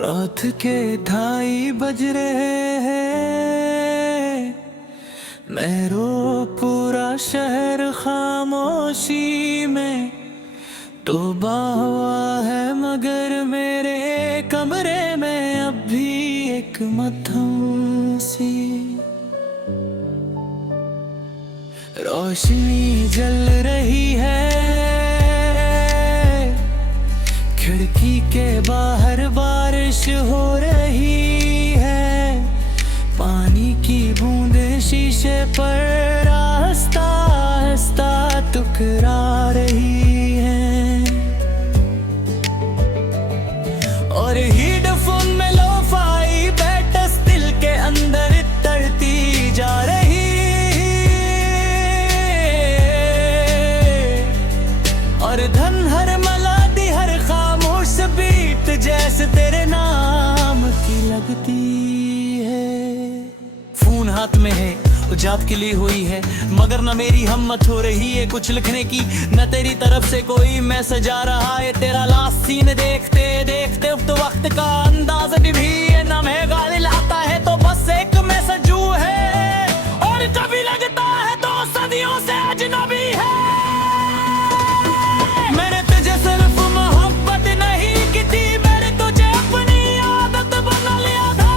रात के 2:30 बज रहे हैं। मैं रो पूरा शहर खामोशी में डूबा हुआ है, मगर मेरे कमरे में अब भी एक मध्यम सी रोशनी जल रही है। खिड़की के बाहर बारिश हो रही है, पानी की बूंदें शीशे पर आहिस्ता आहिस्ता टकरा रही हैं। और हेडफोन में लोफाई बेटस दिल के अंदर तड़ती जा रही। और धन हर मलादी हर खामोश बीट जैसे तेरे नाम की लगती है। फोन हाथ में है, जात के लिए हुई है, मगर न मेरी हिम्मत हो रही है कुछ लिखने की, न तेरी तरफ से कोई मैसेज आ रहा है। तेरा लास्ट सीन देखते देखते अब तो वक्त का अंदाज भी है न मैं गालिल आता है तो बस एक मैसेज जो है, और कभी लगता है तो सदियों से अजनबी है। मैंने तुझे सिर्फ मोहब्बत नहीं की थी, मैंने तुझे अपनी आदत बना लिया था।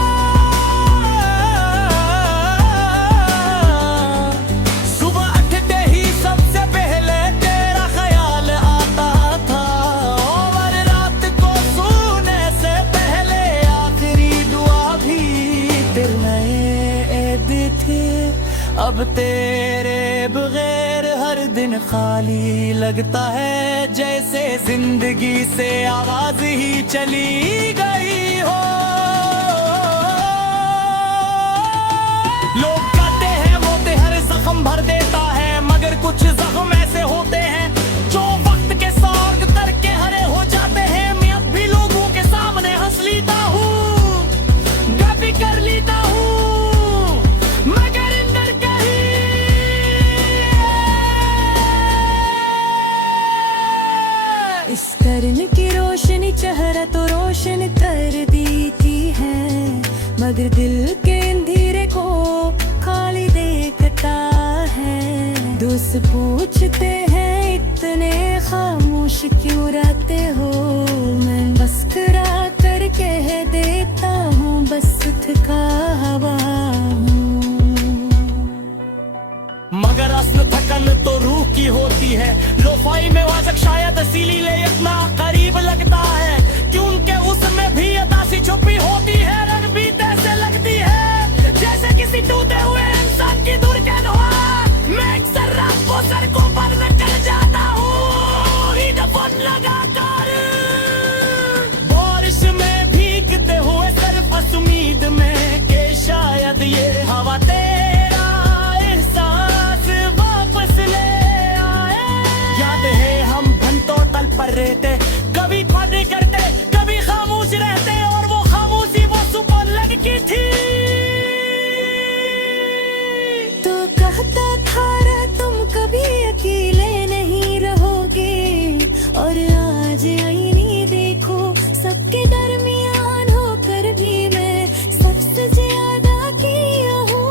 सुबह उठते ही सबसे पहले तेरा ख्याल आता था, और रात को सोने से पहले आखिरी दुआ भी तेरे नए थी। अब तेरे बगैर हर दिन खाली लगता है, जैसे जिंदगी से आवाज ही चली गई हो। लोग कहते हैं मोते हर जख्म भर देता है, मगर कुछ जख्म ऐसे होते हैं जो वक्त के साथ करके हरे हो जाते हैं। मैं अब भी लोगों के सामने हंस लेता हूँ, गप कर लेता हूँ, मगर अंदर इस करन की रोशनी चेहरा तो रोशन कर देती है, मगर दिल के अंधेरे को खाली देखता है। दोस्त पूछते हैं इतने खामोश क्यों रहते हो, मैं बस करा कर कह देता हूँ बस थका हवा हूँ। मगर असल थकन तो रूह की होती है, लोफाई में वाजक शायद इसीलिए इतना करीब लगता है कि उनके उसमें भी अदासी छुपी होती है। रंग भी ऐसे लगती है जैसे किसी टूटे हुए इंसान की दूर के दुआ। मैं अक्सर रात को सड़कों पर निकल जाता हूँ हेडफोन लगाकर, बारिश में भीगते हुए सिर्फ इस उम्मीद में कि शायद ये हवा तेरा एहसास वापस ले आए। याद है हम घंटों तल पर रहते, कभी बातें करते कभी खामोश रहते, और वो खामोशी वो सुबह लगती थी। तो कहता था तुम कभी अकेले नहीं रहोगे, और आज आईने देखो सबके दरमियान होकर भी मैं सबसे ज्यादा किया हूँ।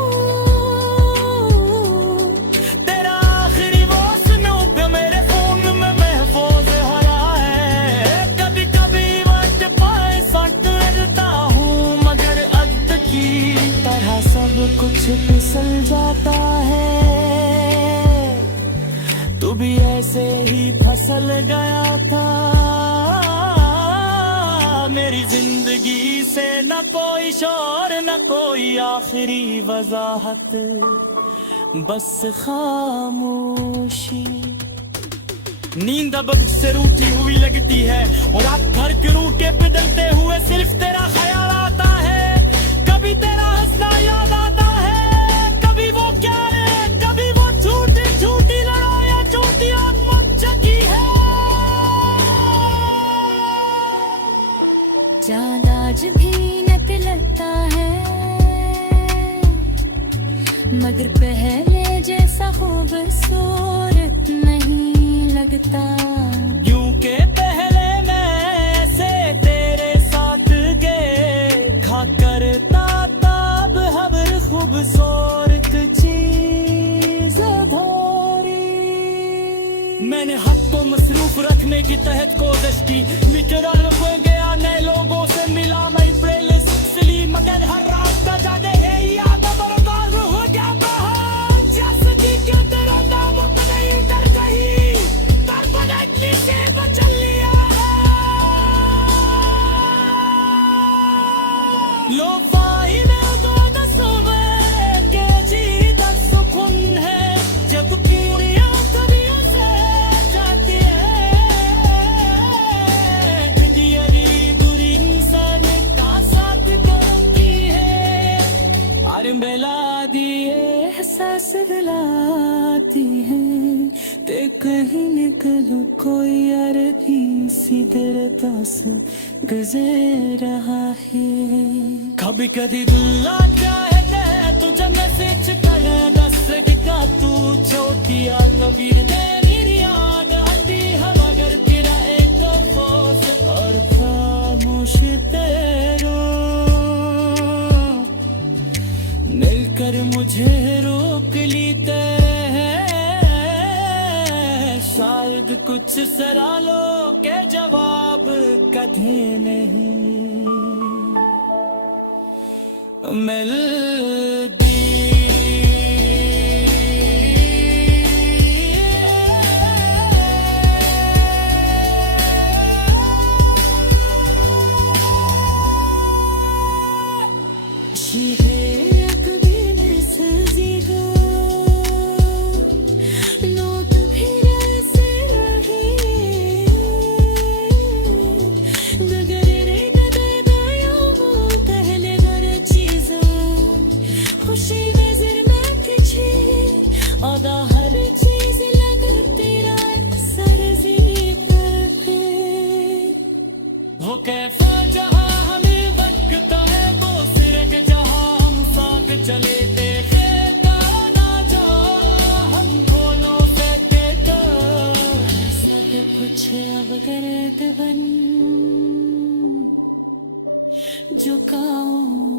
तेरा आखिरी वो स्नूप मेरे फोन में महफूज हो रहा है। कभी कभी वक्त पाए सट लगता हूँ, मगर अद की तरह सब कुछ फिसल जाता है। तू भी ऐसे ही फसल गया था, मेरी जिंदगी से न कोई शोर न कोई आखिरी वजाहत, बस खामोशी। नींद अब से रूठी हुई लगती है, और आप भर के रूठे बदलते हुए सिर्फ तेरा ख्याल आता है। कभी तेरा हंसना याद आता है, कभी वो क्या है, कभी वो झूठी झूठी लड़ाइयाँ चोटियाँ मच चुकी है। चाँद आज भी न तिलकता है, मगर पहले जैसा खूबसूरत नहीं लगता। यूं के पहले मैं ऐसे तेरे साथ गए लो पाई में तो सुबह के जी का सुकून है जब पूरियां कवियों से जाती है दियरी बुरी इंसान का साथ करती है और बेला दिए एहसास दिलाती है ते कहीं निकलो कोई अरबी सीधे दस गुजर रहा है कभी कभी दिल आता है तुझे मैसेज कर दस टिका तू छोटिया कबीर दे मेरी याद आंधी हवा कर तेरा एक फोस और खामोश तेरो मिलकर मुझे रोक ली तेरे शायद कुछ सवालों के जवाब कभी नहीं मिलती वो कैसा जहां हमें भटकता है वो सिर के जहां हम साथ चले देखे ना जो हम दोनों से देखा सब कुछ अब करते बन झुकाऊं